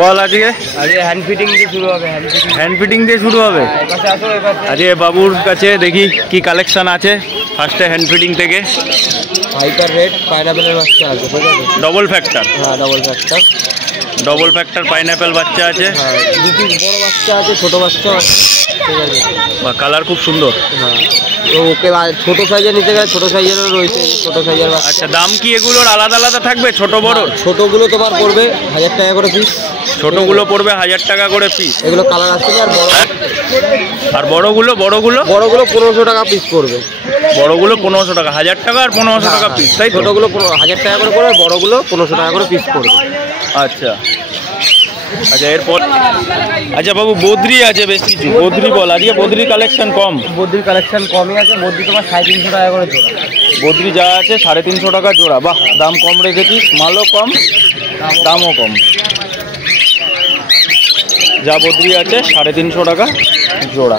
বল আজকে hand fitting দিয়ে শুরু হবে। হ্যান্ড ফিটিং দিয়ে শুরু হবে। আজকে বাবুর কাছে দেখি কি কালেকশন আছে। ফার্স্টে হ্যান্ড ফিটিং থেকে হাইপার রেড পাইনাপেলের বাচ্চা আছে, ঠিক আছে? Double factor. হ্যাঁ, ডবল ফ্যাক্টর পাইনাপেল বাচ্চা আছে। হ্যাঁ, দুটি বড় বাচ্চা আছে, ছোট বাচ্চা, ঠিক আছে? বা কালার খুব সুন্দর। হ্যাঁ, তো ওকে ছোট সাইজের নিতে গেলে ছোট সাইজেরও রয়েছে, ছোট সাইজের বাচ্চা। আচ্ছা, দাম কি এগুলোর আলাদা আলাদা থাকবে? ছোট বড়? ছোটগুলো তোমার পড়বে 1000 টাকা করে পিস। ছোটগুলো পড়বে 1000 টাকা করে পিস। এগুলো কালার আসছে। আর বড়গুলো 1500 টাকা পিস পড়বে। বড়গুলো 1500 টাকা, 1000 টাকা আর 1500 টাকা পিস, তাই? ছোটগুলো 1000 টাকা করে পড়বে, বড়গুলো 1500 টাকা করে পিস পড়বে। আচ্ছা আচ্ছা, এরপর আচ্ছা বাবু বদ্রি আছে বেশ কিছু। বদ্রি বল, আজকে বদ্রির কালেকশন কম। বদ্রির কালেকশন কমই আছে। বদ্রি তোমার 350 টাকা করে জোড়া। বদ্রি যা আছে 350 টাকা জোড়া। বাহ, দাম কম রেখেছিস, মালও কম, দামও কম। যা বদ্রি আছে 350 টাকা জোড়া।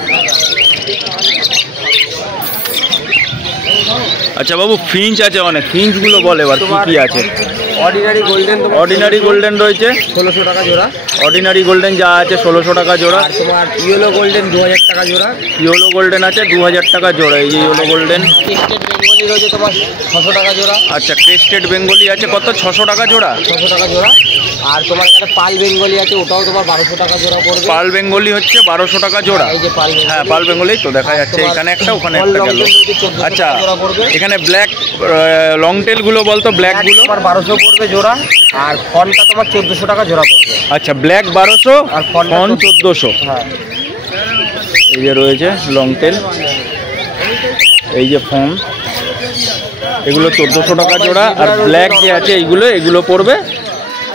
আচ্ছা বাবু, ফিঞ্চ আছে অনেক। ফিঞ্চগুলো বল এবার কি কি আছে? অর্ডিনারি গোল্ডেন রয়েছে 1600 টাকা জোড়া। অর্ডিনারি গোল্ডেন যা আছে 1600 টাকা জোড়া। আর তোমার ইয়েলো গোল্ডেন 2000 টাকা জোড়া। ইয়েলো গোল্ডেন আছে 2000 টাকা জোড়া। এই যে ইয়েলো গোল্ডেন। ক্রেস্টেড বেঙ্গলি রয়েছে তোমার 600 টাকা জোড়া। আচ্ছা, ক্রেস্টেড বেঙ্গলি আছে কত? 600 টাকা জোড়া। 600 টাকা জোড়া। আর তোমার এখানে পাল বেঙ্গলি আছে, ওটাও তোমার 1200 টাকা জোড়া পড়বে। পাল বেঙ্গলি হচ্ছে 1200 টাকা জোড়া। এই যে পাল, হ্যাঁ পাল বেঙ্গলি তো দেখা যাচ্ছে। এখানে একটা, ওখানে একটা গেল। আচ্ছা, এখানে ব্ল্যাক লং টেল গুলো বলতো, ব্ল্যাক গুলো তোমার 1200 পড়বে জোড়া। আর ফনটা তোমার 1400 টাকা জোড়া পড়বে। আচ্ছা, ব্ল্যাক 1200 আর ফন 1400। হ্যাঁ, এই যে রয়েছে লং টেল, এই যে ফন, এগুলো 1400 টাকা জোড়া। আর ব্ল্যাক যে আছে এগুলো পড়বে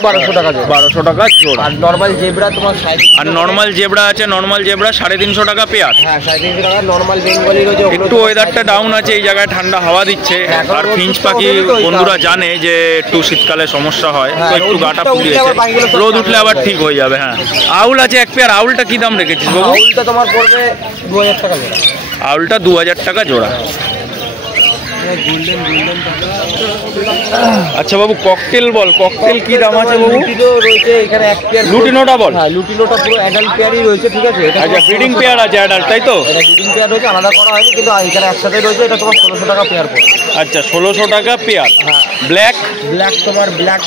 1200 টাকা জোড়া। 1200 টাকা জোড়া। আর নরমাল জেব্রা তোমার 350। আর নর্মাল জেব্রা আছে, নর্মাল জেব্রা 350 টাকা পেয়ার। হ্যাঁ, 350 টাকা। নরমাল বেঙ্গলি রয়েছে। একটু ওয়েদারটা ডাউন আছে, এই জায়গায় ঠান্ডা হাওয়া দিচ্ছে। আর ফিঞ্চ পাখি বন্ধুরা জানে যে একটু শীতকালে সমস্যা হয়, তো একটু গাটা ফুলিয়েছে। রোদ উঠলে আবার ঠিক হয়ে যাবে। হ্যাঁ, আউল আছে এক পেয়ার। আউলটা কি দাম রেখেছিস বাবু? আউলটা তোমার পড়বে 2000 টাকা জোড়া। আউলটা 2000 টাকা জোড়া। আচ্ছা বাবু, ককটেল বল। ককটেল কি দাম আছে বাবু? লুটিনো রয়েছে এখানে এক পেয়ার। লুটিনোটা বল। হ্যাঁ, লুটিনোটা পুরো অ্যাডাল্ট পেয়ারই রয়েছে, ঠিক আছে? আচ্ছা, ব্রিডিং পেয়ার আছে অ্যাডাল্ট, তাই তো? এটা ব্রিডিং পেয়ার রয়েছে, আলাদা করা হয়নি, কিন্তু এখানে একসাথে রয়েছে। এটা তোমার 1600 টাকা পেয়ার পড়বে। আচ্ছা, 1600 টাকা পেয়ার। হ্যাঁ, ব্ল্যাক তোমার ব্ল্যাক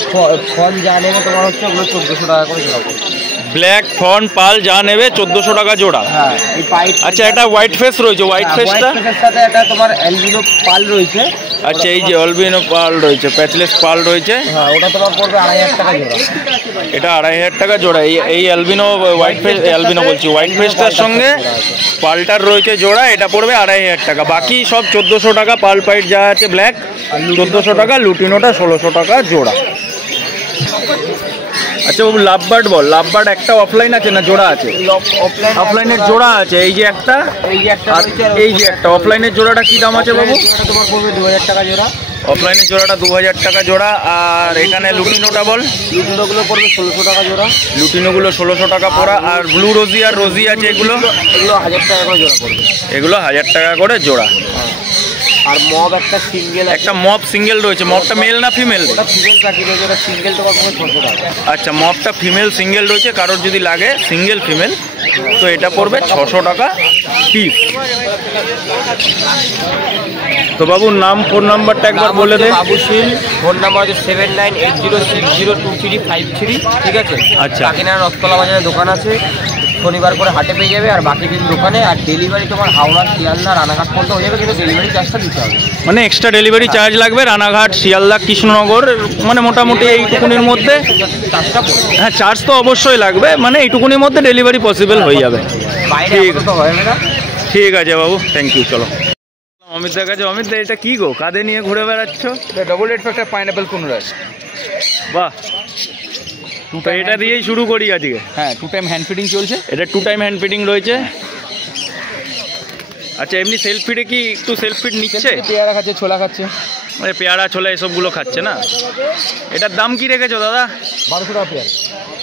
ফন যা নেবে তোমার হচ্ছে ওগুলো 1400 টাকা করে জোড়া পড়বে। ব্ল্যাক ফন পাল যা নেবে 1400 টাকা জোড়া। হ্যাঁ, এই পাইপ। আচ্ছা, এটা হোয়াইট ফেস রয়েছে। হোয়াইট ফেসটা সাথে এটা তোমার অ্যালবিনো পাল রয়েছে। আচ্ছা, এই যে অ্যালবিনো পাল রয়েছে, প্যাচলেস পাল রয়েছে। হ্যাঁ, ওটা তোমার পড়বে 2500 টাকা জোড়া। এটা 2500 টাকা জোড়া। এই অ্যালবিনো হোয়াইট ফেস, অ্যালবিনো বলছি, হোয়াইট ফেসটার সঙ্গে পালটার রয়েছে জোড়া। এটা পড়বে 2500 টাকা। বাকি সব 1400 টাকা। পাল পাইট যা আছে ব্ল্যাক 1400 টাকা। লুটিনোটা 1600 টাকা জোড়া। আচ্ছা বাবু, লাভবার্ড বল। লাভবার্ড একটা অফলাইন আছে না জোড়া আছে? অফলাইনের জোড়া আছে। এই যে একটা, এই যে একটা, এই যে একটা অফলাইনের জোড়াটা কি দাম আছে বাবু? তোমার পড়বে 2000 টাকা জোড়া। অফলাইনের জোড়াটা 2000 টাকা জোড়া। আর এখানে লুটিনোটা বল? লুটিনোগুলো পড়বে 1600 টাকা জোড়া। লুটিনোগুলো 1600 টাকা পড়া। আর ব্লু রোজি আর রোজি আছে এগুলো? এগুলো 1000 টাকা করে জোড়া পড়বে। এগুলো 1000 টাকা করে জোড়া। আর মব একটা সিঙ্গেল, একটা মব সিঙ্গেল রয়েছে। মবটা মেল না ফিমেল? ওটা ফিমেল পাখি রয়েছে, ওটা সিঙ্গেল তোমার কোনো 600 টাকা। আচ্ছা, মবটা ফিমেল সিঙ্গেল রয়েছে, কারোর যদি লাগে সিঙ্গেল ফিমেল তো এটা পড়বে 600 টাকা পিস। তো বাবুর নাম ফোন নাম্বারটা একবার বলে দে। বাবুশীল, ফোন নাম্বার হচ্ছে 7980602353। ঠিক আছে? আচ্ছা। কাকিনাড়া রথতলা বাজারে দোকান আছে, শনিবার করে হাটে পেয়ে যাবে, আর বাকি দিন দোকানে। আর ডেলিভারি তোমার হাওড়া, শিয়ালদা, রানাঘাট পর্যন্ত হয়ে যাবে, কিন্তু ডেলিভারি চার্জটা দিতে হবে। মানে এক্সট্রা ডেলিভারি চার্জ লাগবে রানাঘাট, শিয়ালদা, কৃষ্ণনগর, মানে মোটামুটি এইটুকুনির মধ্যে। চার্জটা পড়বে। হ্যাঁ, চার্জ তো অবশ্যই লাগবে, মানে এইটুকুনির মধ্যে ডেলিভারি পসিবল হয়ে যাবে। বাইরে ঠিক তো হবে না। ঠিক আছে বাবু, থ্যাংক ইউ। চলো অমিতদার কাছে। অমিতদা, এটা কি গো, কাঁধে নিয়ে ঘুরে বেড়াচ্ছ? Double red factor pineapple conures. বাহ, তো এটা দিয়েই শুরু করি আজকে। হ্যাঁ, 2 টাইম হ্যান্ড ফিডিং চলছে। এটা 2 টাইম হ্যান্ড ফিডিং রয়েছে। আচ্ছা, এমনি সেলফ ফিডে কি একটু সেলফ ফিড নিচ্ছে? পেয়ারা খাচ্ছে, ছোলা খাচ্ছে। মানে পেয়ারা ছোলা এসবগুলো খাচ্ছে না? এটার দাম কি রেখেছো দাদা? 1200 টাকা পেয়ার।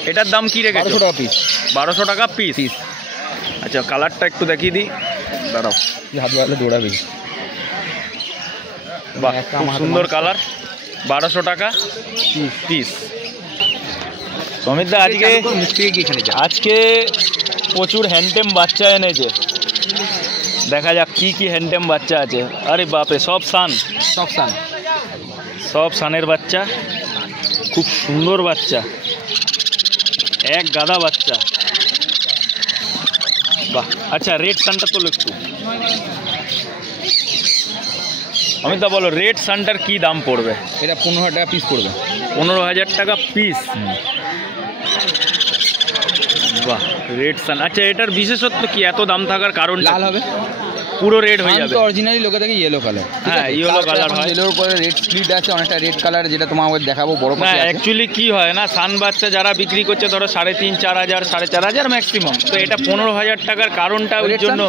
এটার দাম কি রেখেছো? 1200 টাকা পিস। 1200 টাকা পিস। আচ্ছা, কালারটা একটু দেখিয়ে দিই, দাঁড়াও। হাত বাড়লে দৌড়াবে। বাহ, খুব সুন্দর কালার। 1200 টাকা পিস। অমিতদা, আজকে প্রচুর হ্যান্ডটেম বাচ্চা এনেছে। দেখা যাক কি কি হ্যান্ডটেম বাচ্চা আছে। আরে বাপরে, সব সানের বাচ্চা, খুব সুন্দর বাচ্চা, এক গাদা বাচ্চা। বাহ, আচ্ছা রেড সানটা তো একটু অমিতদা বলো, রেড সানটার কি দাম পড়বে? এটা 15,000 টাকা পিস পড়বে। 15,000 টাকা পিস। বাহ, রেড সান। আচ্ছা, এটার বিশেষত্ব কি? এত দাম থাকার কারণ? লাল হবে, পুরো রেড হয়ে যাবে। অরিজিনালি লোকে থাকে ইয়েলো কালার। হ্যাঁ, ইয়েলো কালার হয়। ইয়েলোর উপরে রেড স্প্লিট আছে, অনেকটা রেড কালার, যেটা তোমাদের দেখাবো বড় না, অ্যাকচুয়ালি কি হয় না, সান বাচ্চা যারা বিক্রি করছে ধরো 3,500, 4,000, 4,500 ম্যাক্সিমাম। তো এটা 15,000 টাকার কারণটা ওই জন্য,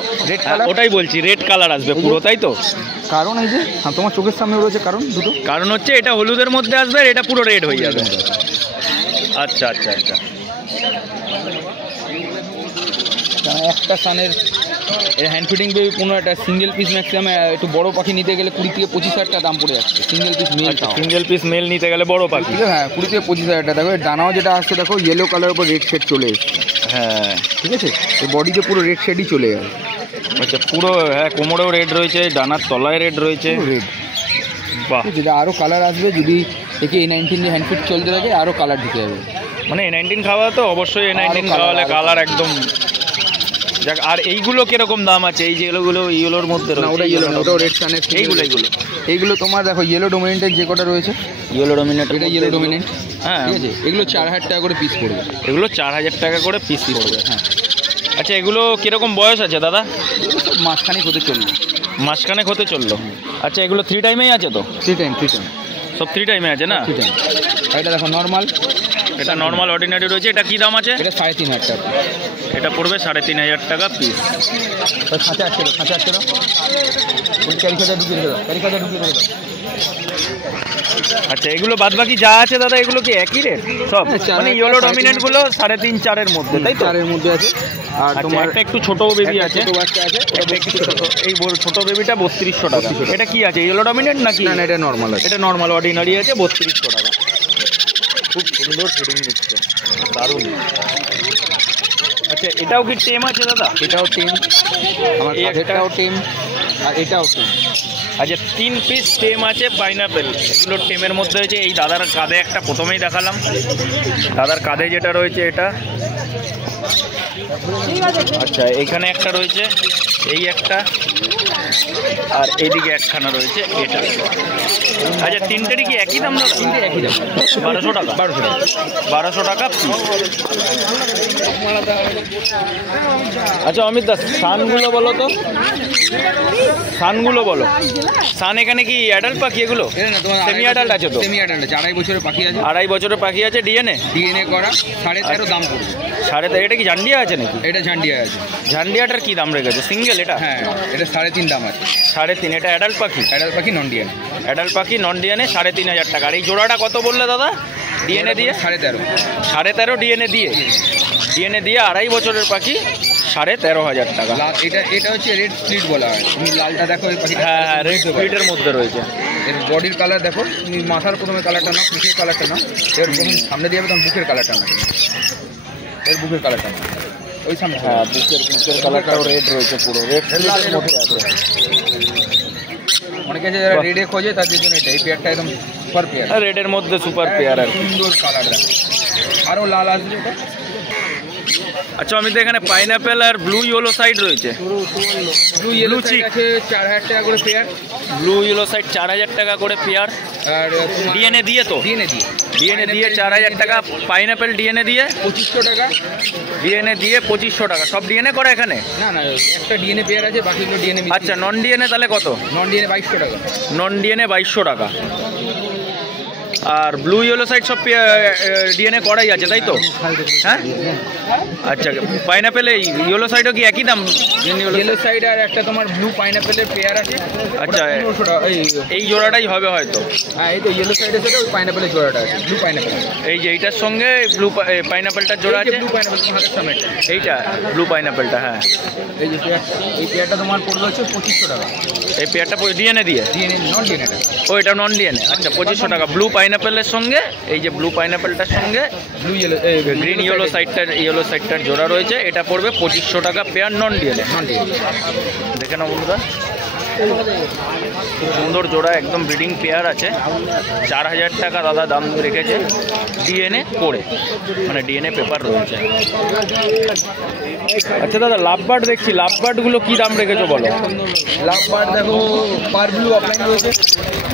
ওটাই বলছি, রেড কালার আসবে পুরো, তাই তো? কারণ এই যে তোমার চোখের সামনে রয়েছে কারণ দুটো। কারণ হচ্ছে এটা হলুদের মধ্যে আসবে, আর এটা পুরো রেড হয়ে যাবে। আচ্ছা আচ্ছা আচ্ছা। একটা সানের hand feeding baby 15,000 single piece maximum. একটু বড় পাখি নিতে গেলে 20 থেকে 25,000 টাকা দাম পড়ে যাচ্ছে single piece mail. Single piece mail নিতে গেলে বড় পাখি, হ্যাঁ 20 থেকে 25,000 টাকা। দেখো ডানাও যেটা আসছে, দেখো ইয়েলো কালার উপর রেড শেড চলে এসেছে। হ্যাঁ, ঠিক আছে, এই বডিতে পুরো রেড শেডই চলে যাবে। আচ্ছা, পুরো হ্যাঁ, কোমরেও রেড রয়েছে, ডানার তলায় রেড রয়েছে। রেড, বাহ, যেটা আরও কালার আসবে যদি একে A19 দিয়ে হ্যান্ড ফিড চলতে থাকে, আরও কালার ঢুকে যাবে। মানে A19 খাওয়া তো অবশ্যই, A19 খাওয়ালে কালার একদম। যাক, আর এইগুলো কিরকম দাম আছে? এই যেগুলো ইয়েলোর মধ্যে রয়েছে? ওটা ইয়েলো না, ওটাও রেড সানের। এইগুলো তোমার দেখো ইয়েলো ডোমিনেন্টের যে কটা রয়েছে, ইয়েলো ডোমিনেন্ট, এটা ইয়েলো ডোমিনেন্ট। হ্যাঁ, ঠিক আছে, এগুলো 4,000 টাকা করে পিস পড়বে। এগুলো 4,000 টাকা করে পিস পড়বে। হ্যাঁ, আচ্ছা, এগুলো কিরকম বয়স আছে দাদা? মাসখানেক হতে চললো। মাসখানেক হতে চললো। আচ্ছা, এগুলো 3 টাইমেই আছে তো? 3 টাইম সব 3 টাইমে আছে না? 3 টাইম। এটা দেখো নর্মাল, এটা নর্মাল অর্ডিনারি রয়েছে। এটা কি দাম আছে? এটা 3,500 টাকা। এটা পড়বে 3,500 টাকা পিস। খাঁচা আসছিল ক্যারিকাটা ঢুকিয়ে দেবে, আচ্ছা, এগুলো বাদ বাকি যা আছে দাদা, এগুলো কি একই রেট সব? মানে ইয়েলো ডমিনেন্ট গুলো 3.5, 4-এর মধ্যে, তাই তো? 4-এর মধ্যে আছে। আর তোমার একটা একটু ছোট বেবি আছে, ছোট বাচ্চা আছে, এটা একটু ছোট। এই ছোট বেবিটা 3200 টাকা। এটা কি আছে, ইয়েলো ডমিনেন্ট নাকি? না, এটা নর্মাল আছে। এটা নর্মাল অর্ডিনারি আছে, 3200 টাকা। খুব সুন্দর ফিডিং দিচ্ছে, দারুণ। আচ্ছা, এটাও কি টেম আছে দাদা? এটাও টেম, আমার এটাও টেম, আর এটাও টেম। আচ্ছা, 3 পিস টেম আছে পাইনাপেল। এগুলো টেমের মধ্যে হয়েছে। এই দাদার কাঁধে একটা প্রথমেই দেখালাম, দাদার কাঁধে যেটা রয়েছে এটা। আচ্ছা, এখানে একটা রয়েছে, এই একটা, আর এইদিকে একখানা রয়েছে এটা। আচ্ছা, তিনটেরই কি একই দাম? তিনটে একই দাম, 1200 টাকা। 1200 টাকা পিস। আচ্ছা অমিত দা, সানগুলো বলো তো, সানগুলো বলো। সান এখানে কি অ্যাডাল্ট পাখি? এগুলো সেমি অ্যাডাল্ট আছে তো? সেমি অ্যাডাল্ট আছে, 2.5 বছরের পাখি আছে। 2.5 বছরের পাখি আছে, ডিএনএ করা, 13.5 দাম পড়বে। 13.5। এটা কি ঝান্ডিয়া আছে নাকি? এটা ঝান্ডিয়া আছে। ঝান্ডিয়াটার কি দাম রেখেছে? সিঙ্গেল এটা? হ্যাঁ, এটা 3.5 দাম দাম আছে। 3.5, এটা অ্যাডাল্ট পাখি? অ্যাডাল্ট পাখি নন ডিএনএ। অ্যাডাল্ট পাখি নন ডিএনএ 3,500 টাকা। আর এই জোড়াটা কত বললে দাদা ডিএনএ দিয়ে? 13.5। 13.5 ডিএনএ দিয়ে? ডিএনএ দিয়ে 2.5 বছরের পাখি 13,500 টাকা। এটা হচ্ছে রেড স্প্লিট বলা হয়। তুমি লালটা দেখো এই পাখিটা। হ্যাঁ হ্যাঁ, রেড স্প্লিটের মধ্যে রয়েছে। এর বডির কালার দেখো, তুমি মাথার প্রথমে কালারটা নাও, পিঠের কালারটা নাও, এর প্রথম সামনে দিয়ে তখন বুকের কালারটা নাও, এর বুকের কালারটা নাও, ওই সামনে। হ্যাঁ, বুকের কালারটাও রেড রয়েছে, পুরো রেড স্প্লিটের মধ্যে আছে। অনেকে আছে যারা রেডে খোঁজে তাদের জন্য এটা, এই পেয়ারটা একদম সুপার পেয়ার। রেডের মধ্যে সুপার পেয়ার আর সুন্দর কালার দেখো, আরও লাল আসবে এটা। আচ্ছা, আমি তো এখানে পাইনাপেল আর ব্লু ইয়েলো সাইড রয়েছে। ব্লু ইয়েলো চিক আছে 4,000 টাকা করে পেয়ার। ব্লু ইয়েলো সাইড 4,000 টাকা করে পেয়ার। আর ডিএনএ দিয়ে তো? ডিএনএ দিয়ে 4,000 টাকা। পাইনাপেল ডিএনএ দিয়ে 2500 টাকা। ডিএনএ দিয়ে 2500 টাকা। সব ডিএনএ করে এখানে? না না, একটা ডিএনএ পেয়ার আছে, বাকিগুলো ডিএনএ। আচ্ছা, নন ডিএনএ তাহলে কত? নন ডিএনএ 2200 টাকা। নন ডিএনএ 2200 টাকা। আর ব্লু ইয়েলো সাইড সব ডিএনএ করাই আছে তাই তো? হ্যাঁ, আচ্ছা। পাইনাপেল এই ইয়েলো সাইডও কি একই দাম? ইয়েলো সাইড আর একটা তোমার ব্লু পাইনাপেলের পেয়ার আছে। আচ্ছা, 1500 টাকা। এই জোড়াটাই হবে হয়তো। হ্যাঁ, এই তো ইয়েলো সাইডের সাথে ওই পাইনাপেলের জোড়াটা আছে, ব্লু পাইনাপেল। এই যে এইটার সঙ্গে ব্লু পাইনাপেলটার জোড়া আছে। ব্লু পাইনাপেল তোমার হাতের সামনে এইটা ব্লু পাইনাপেলটা। হ্যাঁ, এই যে এই পেয়ারটা তোমার পড়বে হচ্ছে 2500 টাকা। এই পেয়ারটা ডিএনএ দিয়ে? DNA non DNA. ও, এটা নন ডিএনএ। আচ্ছা, 2500 টাকা। ব্লু পাইনাপেলের সঙ্গে এই যে ব্লু পাইনাপেলটার সঙ্গে ব্লু ইয়েলো গ্রিন ইয়েলো সাইডটার জোড়া রয়েছে। এটা পড়বে 2500 টাকা পেয়ার, নন ডিএনএ। দেখে নাও বন্ধুরা, খুব সুন্দর জোড়া, একদম ব্রিডিং পেয়ার আছে। 4,000 টাকা দাদা দাম রেখেছে ডিএনএ করে, মানে ডিএনএ পেপার রয়েছে। আচ্ছা দাদা, লাভবার্ড দেখছি, লাভবার্ডগুলো কী দাম রেখেছো বলো? লাভবার্ড দেখো, পার ব্লু অফলাইন রয়েছে।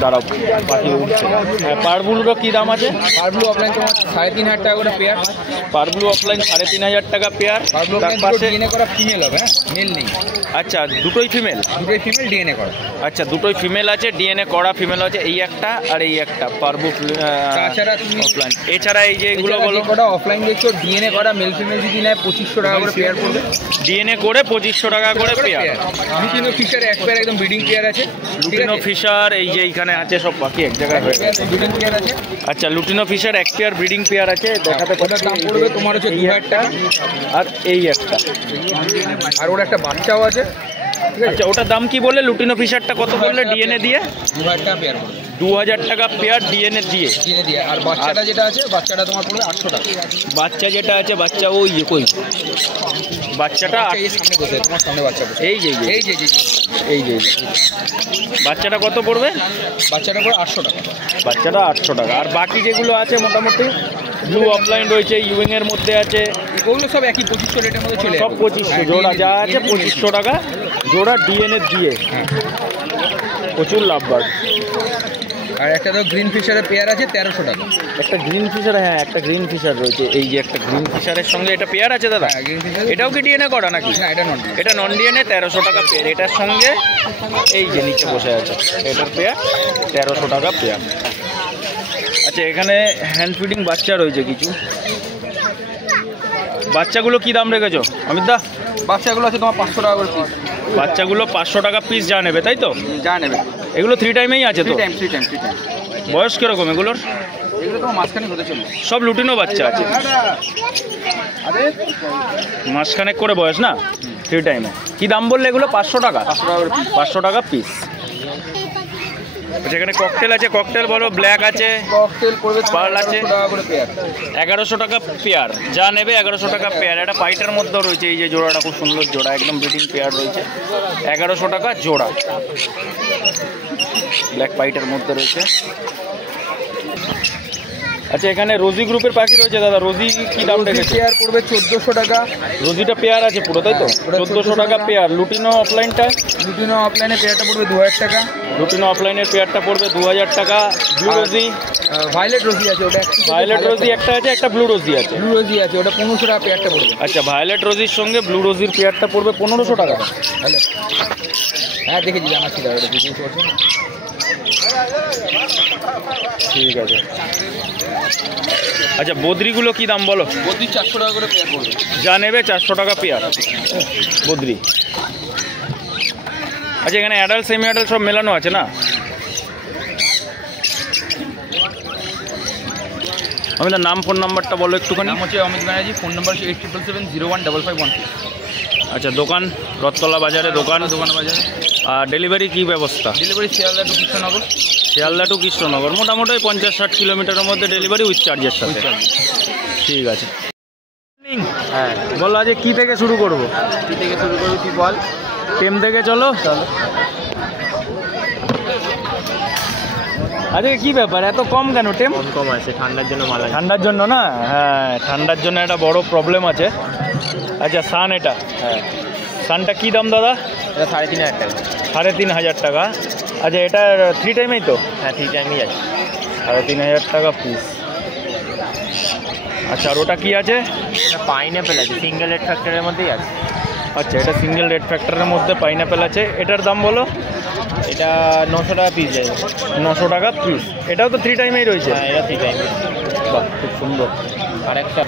দাঁড়াও, পাখি উঠছে। হ্যাঁ, পার ব্লুরও কী দাম আছে? পার ব্লু অফলাইন তোমার 3,500 টাকা করে পেয়ার। পার ব্লু অফলাইন 3,500 টাকা পেয়ার। তার পাশে ডিএনএ করা ফিমেল হবে। হ্যাঁ, মেল নেই। আচ্ছা, দুটোই ফিমেল? দুটোই ফিমেল, ডিএনএ করা। আচ্ছা, দুটোই ফিমেল আছে, ডিএনএ করা ফিমেল আছে। এই একটা আর এই একটা পারবো তাছাড়া তুমি অফলাইন। এছাড়া এই যে এগুলো বলো, কটা অফলাইন দেখছো, ডিএনএ করা মেল ফিমেল যদি নেয় 2500 টাকা করে পেয়ার পড়বে। ডিএনএ করে 2500 টাকা করে পেয়ার। লুটিনো ফিশার এক পেয়ার একদম ব্রিডিং পেয়ার আছে। লুটিনো ফিশার এই যে এইখানে আছে, সব পাখি এক জায়গায় হয়ে গেছে। ব্রিডিং পেয়ার আছে। আচ্ছা, লুটিনো ফিশার এক পেয়ার ব্রিডিং পেয়ার আছে। দেখাতে ওটার দাম পড়বে তোমার হচ্ছে 2000 টাকা। আর এই একটা, আর ওর একটা বাচ্চাও আছে। আচ্ছা, ওটার দাম কি বললে? লুটিনো ফিশারটা কত বললে ডিএনএ দিয়ে? 2000 টাকা পেয়ার পড়বে। 2000 টাকা পেয়ার ডিএনএ দিয়ে। আর বাচ্চাটা যেটা আছে, বাচ্চাটা তোমার পড়বে 800 টাকা। বাচ্চা যেটা আছে, বাচ্চা ওই যে কই বাচ্চাটা? এই সামনে বসে, তোমার সামনে বাচ্চা বসে। এই যে এই যে এই যে বাচ্চাটা কত পড়বে? বাচ্চাটা পড়বে 800 টাকা। বাচ্চাটা 800 টাকা। আর বাকি যেগুলো আছে মোটামুটি ব্লু অফলাইন রয়েছে, ইউইং এর মধ্যে আছে, ওগুলো সব একই 2500 রেটের মধ্যে চলে সব 2500 জোড়া যা আছে 2500 টাকা জোড়া ডিএনএ দিয়ে। প্রচুর লাভবার্ড। আর একটা তো গ্রিন ফিশারের পেয়ার আছে 1300 টাকা। একটা গ্রিন ফিশার, হ্যাঁ একটা গ্রিন ফিশার রয়েছে। এই যে একটা গ্রিন ফিশারের সঙ্গে এটা পেয়ার আছে দাদা? গ্রিন ফিশার এটাও কি ডিএনএ করা নাকি? না, এটা নন। এটা নন ডিএনএ, 1300 টাকা পেয়ার। এটার সঙ্গে এই যে নিচে বসে আছে এটার পেয়ার, 1300 টাকা পেয়ার। আচ্ছা, এখানে হ্যান্ড ফিডিং বাচ্চা রয়েছে কিছু। বাচ্চাগুলো কি দাম রেখেছো অমিত দা? বাচ্চাগুলো আছে তোমার 500 টাকা করে পিস। বাচ্চাগুলো 500 টাকা পিস যা নেবে তাই তো? যা নেবে। এগুলো 3 টাইমেই আছে তো? 3 টাইম। বয়স কিরকম এগুলোর? এগুলো তোমার মাঝখানে হতে চলবে। সব লুটিনো বাচ্চা আছে, মাসখানেক করে বয়স না? 3 টাইমে। কি দাম বললে এগুলো? 500 টাকা? 500 টাকা পিস। যেখানে ককটেল আছে, ককটেল বলো, ব্ল্যাক আছে, ককটেল পড়বে পার্ল আছে 1100 টাকা করে পেয়ার। 1100 টাকা পেয়ার যা নেবে, 1100 টাকা পেয়ার। একটা পাইটার মধ্যেও রয়েছে, এই যে জোড়াটা খুব সুন্দর জোড়া, একদম ব্রিডিং পেয়ার রয়েছে, 1100 টাকা জোড়া। ব্ল্যাক পাইটার মধ্যে রয়েছে। আচ্ছা, এখানে রোজি গ্রুপের পাখি রয়েছে দাদা, রোজি কি দাম রেখেছে? পেয়ার পড়বে 1400 টাকা। রোজিটা পেয়ার আছে পুরো তাই তো? 1400 টাকা পেয়ার। লুটিনো অফলাইনটা? লুটিনো অফলাইনে পেয়ারটা পড়বে 2000 টাকা। লুটিনো অফলাইনের পেয়ারটা পড়বে 2000 টাকা। ব্লু রোজি, ভায়োলেট রোজি আছে, ওটা ভায়োলেট রোজি একটা আছে, একটা ব্লু রোজি আছে। ব্লু রোজি আছে, ওটা 1500 টাকা পেয়ারটা পড়বে। আচ্ছা, ভায়োলেট রোজির সঙ্গে ব্লু রোজির পেয়ারটা পড়বে 1500 টাকা। হ্যালো, হ্যাঁ দেখেছি, জানাচ্ছি দাদা, ওটা ভিডিও করছে। ঠিক আছে। আচ্ছা, বদ্রিগুলো কি দাম বলো? বদ্রি 400 টাকা করে পেয়ার পড়বে। যা নেবে 400 টাকা পেয়ার বদ্রি। আচ্ছা, এখানে অ্যাডাল্ট সেমি অ্যাডাল্ট সব মেলানো আছে না? আমি তার নাম ফোন নাম্বারটা বলো একটুখানি। নাম হচ্ছে অমিত ব্যানার্জি, ফোন নাম্বার 8777015513। আচ্ছা, দোকান রথতলা বাজারে দোকান বাজারে। আর ডেলিভারি কি ব্যবস্থা? Delivery Sealdah to Krishnanagar. Sealdah to Krishnanagar, মোটামুটি 50-60 কিলোমিটারের মধ্যে ডেলিভারি উইথ চার্জের সাথে। ঠিক আছে। হ্যাঁ, বলো আজ কি থেকে শুরু করবো? কি থেকে শুরু করবো তুই বল। টেম থেকে চলো। আরে কি ব্যাপার, এত কম কেন টেম? কম আছে, ঠান্ডার জন্য মাল আছে। ঠান্ডার জন্য না? হ্যাঁ, ঠান্ডার জন্য একটা বড় প্রবলেম আছে। আচ্ছা, সান এটা, হ্যাঁ, সানটা কী দাম দাদা? এটা 3500 টাকা। 3500 টাকা। আচ্ছা, এটা 3 টাইমেই তো? হ্যাঁ, 3 টাইমই আছে। 3500 টাকা পিস। আচ্ছা, আর ওটা কী আছে? এটা পাইনঅ্যাপেল আছে, সিঙ্গেল রেড ফ্যাক্টরের মধ্যেই আছে। আচ্ছা, এটা সিঙ্গেল রেড ফ্যাক্টরের মধ্যে পাইনঅ্যাপেল আছে। এটার দাম বলো? এটা 900 টাকা পিস যাবে। 900 টাকা পিস। এটাও তো 3 টাইমেই রয়েছে? হ্যাঁ, এটা 3 টাইমে। বাহ, খুব সুন্দর। আর একটা,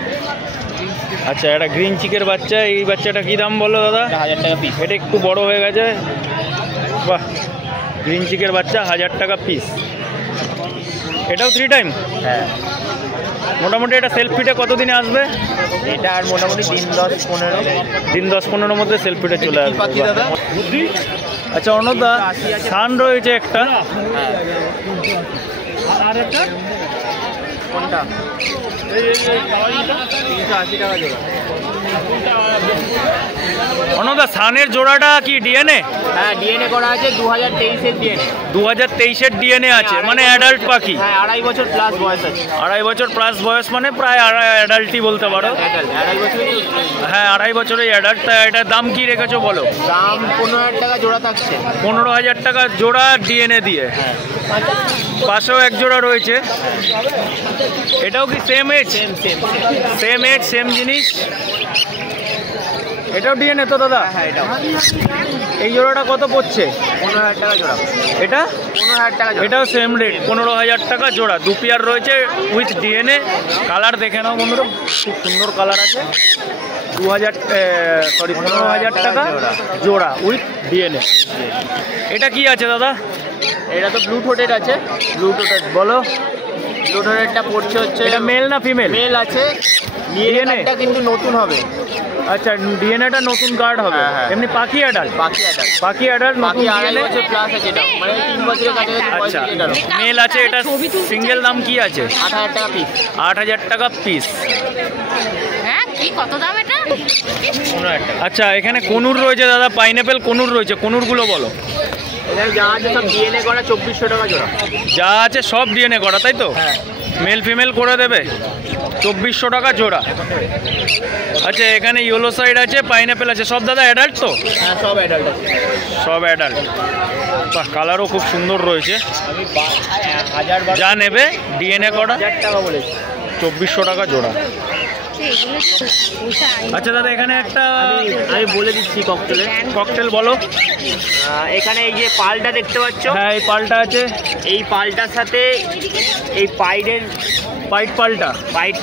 আচ্ছা, এটা গ্রিন চিকের বাচ্চা, এই বাচ্চাটা কী দাম বলো দাদা? 1000 টাকা পিস। এটা একটু বড় হয়ে গেছে। বাহ, গ্রিন চিকের বাচ্চা 1000 টাকা পিস। এটাও 3 টাইম? হ্যাঁ। মোটামুটি এটা সেলফ ফিটে কতদিনে আসবে? এটা আর মোটামুটি দিন 10-15 মধ্যে সেলফ ফিটে চলে আসবে। পাখি দাদা। আচ্ছা, অর্ণবদা, সান রয়েছে একটা, আর একটা কোনটা? 380 টাকা জোড়া। অর্ণবদা, সানের জোড়াটা কি ডিএনএ? হ্যাঁ, ডিএনএ করা আছে, 2023-এর ডিএনএ। 2023-এর ডিএনএ আছে, মানে অ্যাডাল্ট পাখি। হ্যাঁ, 2.5 বছর প্লাস বয়স আছে। 2.5 বছর প্লাস বয়স, মানে প্রায় অ্যাডাল্টই বলতে পারো। 2.5 বছরই। হ্যাঁ, 2.5 বছরের অ্যাডাল্ট। তা এটার দাম কি রেখেছো বলো? দাম 15,000 টাকা জোড়া থাকছে। 15,000 টাকা জোড়া ডিএনএ দিয়ে। হ্যাঁ, পাশেও এক জোড়া রয়েছে। এটাও কি same age? Same age, same জিনিস। এটাও ডিএনএ তো দাদা? হ্যাঁ, এটাও। এই জোড়াটা কত পড়ছে? 15,000 টাকা জোড়া। এটা 15,000 টাকা জোড়া। এটাও সেম রেট, 15,000 টাকা জোড়া। 2 পেয়ার রয়েছে উইথ ডিএনএ। কালার দেখে নাও বন্ধুরা, খুব সুন্দর কালার আছে। 15,000 টাকা জোড়া উইথ ডিএনএ। এটা কি আছে দাদা? এটা তো ব্লু ঠোঁটের আছে। ব্লু টোটেড বলো। ব্লু ঠোঁটেরটা পড়ছে হচ্ছে, এটা মেল না ফিমেল? মেল আছে। DNA? ডিএনএটা কিন্তু নতুন হবে। আচ্ছা, ডিএনএটা নতুন কার্ড হবে। হ্যাঁ, হ্যাঁ। এমনি পাখি অ্যাডাল্ট? বাকি অ্যাডাল্ট। পাখি অ্যাডাল্ট, বাকি নতুন 2.5 ডিএনএ। বছর প্লাস আছে এটা, মানে 3 বছরের কাছাকাছি বয়স আচ্ছা, আছে এটারও। মেল আছে। এটা সিঙ্গেল দাম কি আছে? 8,000 টাকা পিস। 8,000 টাকা পিস। হ্যাঁ, কি কত দাম এটা? 15,000 টাকা। আচ্ছা, এখানে কনুর রয়েছে দাদা, পাইনঅ্যাপেল কনুর রয়েছে। কনুরগুলো বলো। এখানে যা আছে সব ডিএনএ করা, 2400 টাকা জোড়া। যা আছে সব ডিএনএ করা, তাই তো? হ্যাঁ। মেল ফিমেল করে দেবে, 2400 টাকা জোড়া। আচ্ছা, এখানে ইয়েলো সাইড আছে, পাইনঅ্যাপেল আছে, সব দাদা অ্যাডাল্ট তো? হ্যাঁ, সব অ্যাডাল্ট আছে। সব অ্যাডাল্ট। বাহ, কালারও খুব সুন্দর রয়েছে। আমি 1000 যা নেবে ডিএনএ করা, 1000 টাকা বলেছি। 2400 টাকা জোড়া। আচ্ছা দাদা, এখানে একটা আমি বলে দিচ্ছি ককটেলের। ককটেল বলো। এখানে এই যে পালটা দেখতে পাচ্ছ, হ্যাঁ, এই পালটা আছে। এই পালটার সাথে এই পাইডের পাইট পালটা,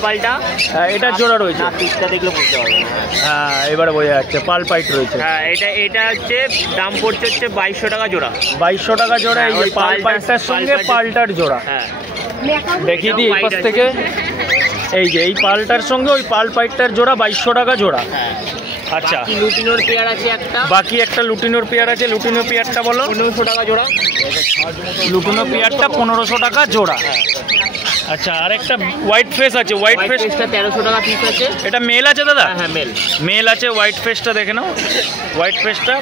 পালটা, হ্যাঁ, এটার জোড়া রয়েছে। না, পিসটা দেখলে বুঝতে পারবে। হ্যাঁ, এবারে বোঝা যাচ্ছে পাল পাইট রয়েছে। হ্যাঁ, এটা হচ্ছে দাম পড়ছে হচ্ছে 2200 টাকা জোড়া। 2200 টাকা জোড়া। এই যে ওই পাল পাইটটার সঙ্গে পালটার জোড়া। হ্যাঁ, দেখিয়ে দিই এই পাশ থেকে। এই যে এই পালটার সঙ্গে ওই পাল পাইটটার জোড়া 2200 টাকা জোড়া। হ্যাঁ। আচ্ছা, কি লুটিনোর পেয়ার আছে একটা, বাকি একটা লুটিনোর পেয়ার আছে। লুটিনো পেয়ারটা বলো। 1500 টাকা জোড়া। লুটিনো পেয়ারটা 1500 টাকা জোড়া। আচ্ছা, আর একটা হোয়াইট ফেস আছে। হোয়াইট ফেস, ফেসটা 1300 টাকা পিস আছে। এটা মেল আছে দাদা? হ্যাঁ, মেল। মেল আছে। হোয়াইট ফেসটা দেখে নাও। হোয়াইট ফেসটা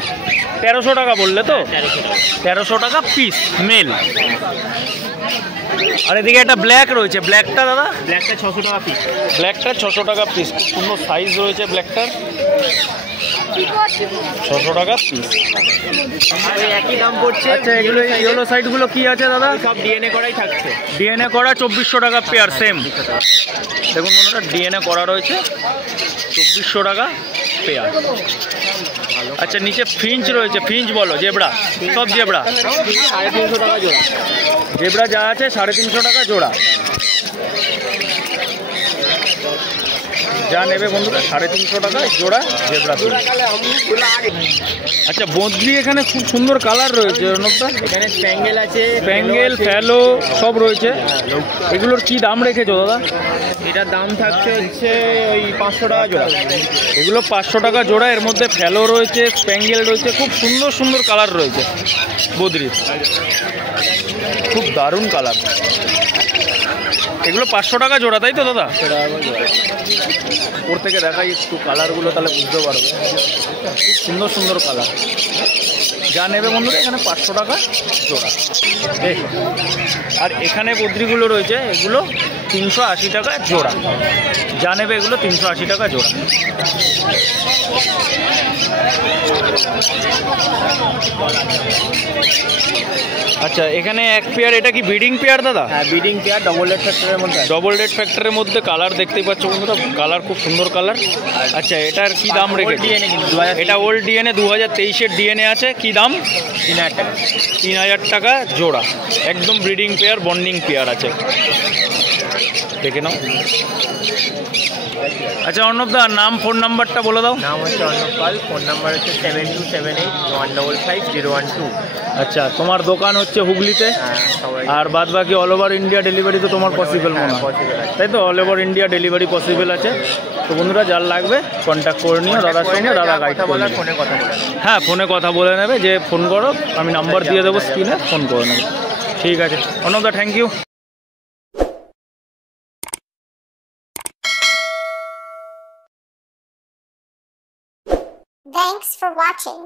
1300 টাকা বললে তো? 1300 টাকা। 1300 টাকা পিস মেল। আর এদিকে একটা ব্ল্যাক রয়েছে। ব্ল্যাকটা দাদা? ব্ল্যাকটা 600 টাকা পিস। ব্ল্যাকটা 600 টাকা পিস। খুব সুন্দর সাইজ রয়েছে ব্ল্যাকটার। 600 টাকা পিস। আর এই একই দাম পড়ছে। আচ্ছা, এগুলো ইয়েলো সাইডগুলো কি আছে দাদা? সব ডিএনএ করাই থাকছে। ডিএনএ করা 2400 টাকা পেয়ার সেম। দেখুন বন্ধুরা, ডিএনএ করা রয়েছে 2400 টাকা পেয়ার। আচ্ছা, নিচে ফিঞ্চ রয়েছে। ফিঞ্চ বলো। জেব্রা, সব জেব্রা 350 টাকা জোড়া। জেব্রা যা আছে 350 টাকা জোড়া। যা নেবে বন্ধুরা 350 টাকা জোড়া জেব্রা ফিশ। আচ্ছা বদ্রি এখানে খুব সুন্দর কালার রয়েছে অর্ণবদা। এখানে স্প্যাঙ্গেল আছে, স্প্যাঙ্গেল ফ্যালো সব রয়েছে। এগুলোর কি দাম রেখেছো দাদা? এটার দাম থাকছে হচ্ছে ওই 500 টাকা জোড়া। এগুলো 500 টাকা জোড়া। এর মধ্যে ফ্যালো রয়েছে, স্প্যাঙ্গেল রয়েছে, খুব সুন্দর সুন্দর কালার রয়েছে বদ্রির, খুব দারুণ কালার। এগুলো 500 টাকা জোড়া তাই তো দাদা? ওর থেকে দেখাই একটু কালারগুলো, তাহলে বুঝতে পারবে। খুব সুন্দর সুন্দর কালার। যা নেবে বন্ধুরা এখানে 500 টাকা জোড়া। আর এখানে বদ্রিগুলো রয়েছে, এগুলো 380 টাকা জোড়া। যা নেবে এগুলো 380 টাকা জোড়া। আচ্ছা এখানে এক পেয়ার, এটা কি ব্রিডিং পেয়ার দাদা? হ্যাঁ ব্রিডিং পেয়ার, ডবল রেড ফ্যাক্টরের মধ্যে। ডবল রেড ফ্যাক্টরের মধ্যে কালার দেখতেই পাচ্ছ বন্ধুরা, কালার খুব সুন্দর কালার। আচ্ছা এটার কি দাম রেখেছে? এটা ওল্ড ডিএনএ, 2023-এর ডিএনএ আছে। কি দাম? 3000 টাকা। 3000 টাকা জোড়া। একদম ব্রিডিং পেয়ার, বন্ডিং পেয়ার আছে, দেখে নাও। আচ্ছা অর্ণবদা নাম ফোন নাম্বারটা বলে দাও। নাম হচ্ছে অর্ণব পাল, ফোন নাম্বার হচ্ছে 7278155012। আচ্ছা তোমার দোকান হচ্ছে হুগলিতে, হ্যাঁ সবাই। আর বাদ বাকি অল ওভার ইন্ডিয়া ডেলিভারি তো তোমার পসিবল মনে হয়, তাই তো? All over India delivery possible আছে। তো বন্ধুরা যার লাগবে কন্ট্যাক্ট করে নিও দাদার সঙ্গে, দাদা গাইড করে নেবে। ফোনে কথা বলে। হ্যাঁ ফোনে কথা বলে নেবে, যে ফোন করো, আমি নাম্বার দিয়ে দেবো স্ক্রিনে, ফোন করে নেবে। ঠিক আছে অর্ণবদা, thank you. Thanks for watching.